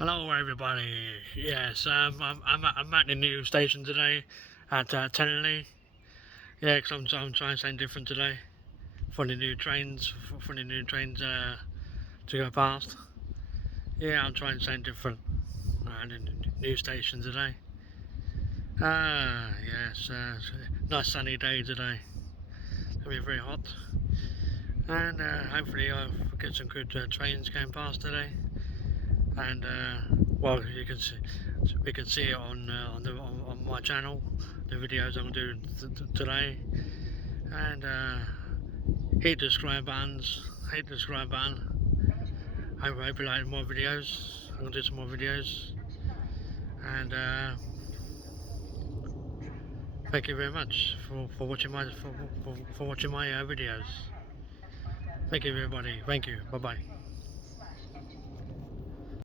Hello everybody. Yes, I'm at the new station today at Tenley. Yeah, because I'm trying something different today for the new trains to go past. Yeah, I'm trying something different at the new station today. Yes, it's a nice sunny day today. It's gonna be very hot, and hopefully I'll get some good trains going past today. And well, you can see, we can see it on my channel, the videos I'm doing today, and hit the subscribe buttons, hit the subscribe button. I hope you like more videos. I'm gonna do some more videos, and thank you very much for watching my videos. Thank you everybody. Thank you. Bye bye.